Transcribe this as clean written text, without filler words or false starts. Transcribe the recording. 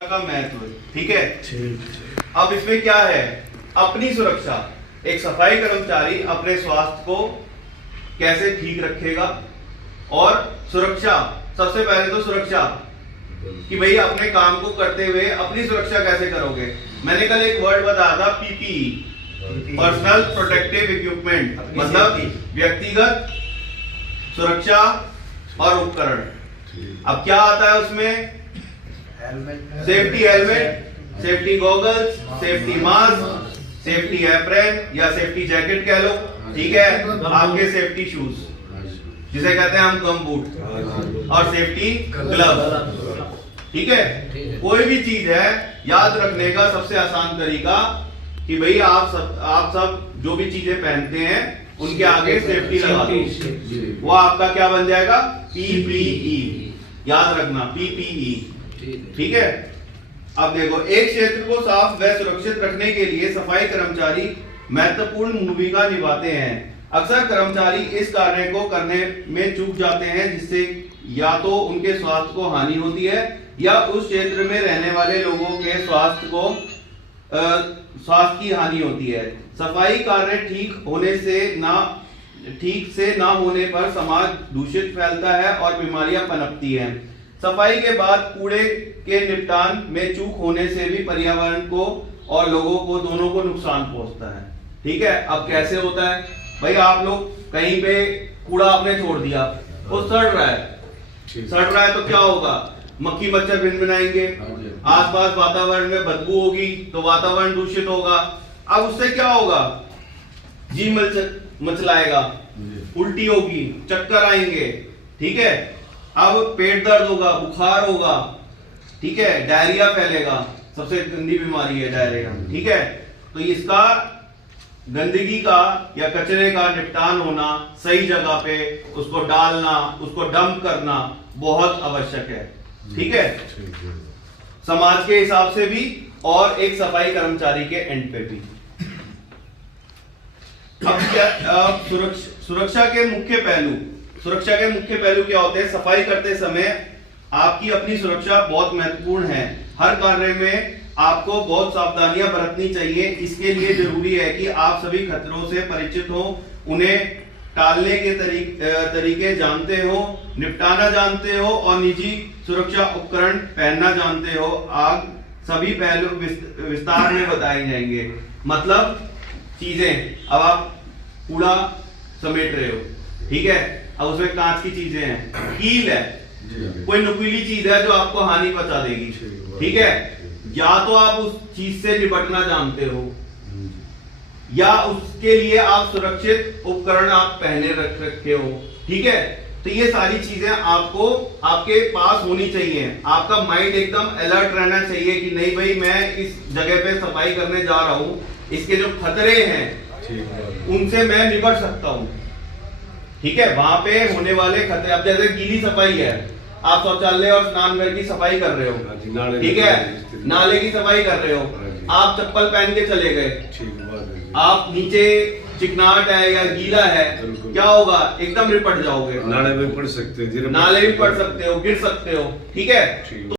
का महत्व, ठीक है। अब इसमें क्या है, अपनी सुरक्षा। एक सफाई कर्मचारी अपने स्वास्थ्य को कैसे ठीक रखेगा, और सुरक्षा, सबसे पहले तो सुरक्षा कि भाई अपने काम को करते हुए अपनी सुरक्षा कैसे करोगे। मैंने कल एक वर्ड बताया था, पीपीई, पर्सनल प्रोटेक्टिव इक्विपमेंट, मतलब व्यक्तिगत सुरक्षा और उपकरण। अब क्या आता है उसमें, safety helmet, safety goggles, safety mask, safety apron या सेफ्टी जैकेट कह लो, ठीक है। आपके सेफ्टी शूज जिसे कहते हैं हम गम बूट, और सेफ्टी ग्लव, ठीक है। कोई भी चीज है, याद रखने का सबसे आसान तरीका कि भाई आप सब जो भी चीजें पहनते हैं उनके आगे सेफ्टी लगा दो, वो आपका क्या बन जाएगा, पीपीई। याद रखना, पीपीई, ठीक है। अब देखो, एक क्षेत्र को साफ व सुरक्षित रखने के लिए सफाई कर्मचारी महत्वपूर्ण भूमिका निभाते हैं। अक्सर कर्मचारी इस कार्य को करने में चूक जाते हैं, जिससे या तो उनके स्वास्थ्य को हानि होती है या उस क्षेत्र में रहने वाले लोगों के स्वास्थ्य की हानि होती है। सफाई कार्य ठीक से ना होने पर समाज दूषित फैलता है और बीमारियां पनपती हैं। सफाई के बाद कूड़े के निपटान में चूक होने से भी पर्यावरण को और लोगों को दोनों को नुकसान पहुंचता है, ठीक है। अब कैसे होता है भाई, आप लोग कहीं पे कूड़ा आपने छोड़ दिया, वो सड़ रहा है तो क्या होगा, मक्खी मच्छर भिनभिनाएंगे, आसपास वातावरण में बदबू होगी तो वातावरण दूषित होगा। अब उससे क्या होगा, जी मचलाएगा, उल्टी होगी, चक्कर आएंगे, ठीक है। अब पेट दर्द होगा, बुखार होगा, ठीक है, डायरिया फैलेगा, सबसे गंदी बीमारी है डायरिया, ठीक है। तो इसका गंदगी का या कचरे का निपटान होना, सही जगह पे उसको डालना, उसको डंप करना बहुत आवश्यक है, ठीक है, समाज के हिसाब से भी और एक सफाई कर्मचारी के एंड पे भी। अब सुरक्षा के मुख्य पहलू क्या होते हैं। सफाई करते समय आपकी अपनी सुरक्षा बहुत महत्वपूर्ण है। हर कार्य में आपको बहुत सावधानियां बरतनी चाहिए। इसके लिए जरूरी है कि आप सभी खतरों से परिचित हो, उन्हें टालने के तरीके जानते हो, निपटाना जानते हो और निजी सुरक्षा उपकरण पहनना जानते हो। आग सभी पहलू विस्तार में बताए जाएंगे। मतलब चीजें, अब आप कूड़ा समेट रहे हो, ठीक है, अब उसमें कांच की चीजें हैं, कील है, कोई नुकीली चीज है जो आपको हानि पहुंचा देगी, ठीक है। या तो आप उस चीज से निपटना जानते हो, या उसके लिए आप सुरक्षित उपकरण आप पहने रखे हो, ठीक है। तो ये सारी चीजें आपको आपके पास होनी चाहिए। आपका माइंड एकदम अलर्ट रहना चाहिए कि नहीं भाई, मैं इस जगह पे सफाई करने जा रहा हूं, इसके जो खतरे हैं उनसे मैं निपट सकता हूं, ठीक है। वहां पे होने वाले खतरे, अब जैसे गीली सफाई है, आप शौचालय और स्नानघर की सफाई कर रहे हो, ठीक है, नाले की सफाई कर रहे हो, आप चप्पल पहन के चले गए, आप नीचे चिकनाहट है या गीला है, क्या होगा, एकदम लिपट जाओगे, नाले में पड़ सकते हो, गिर सकते हो, ठीक है।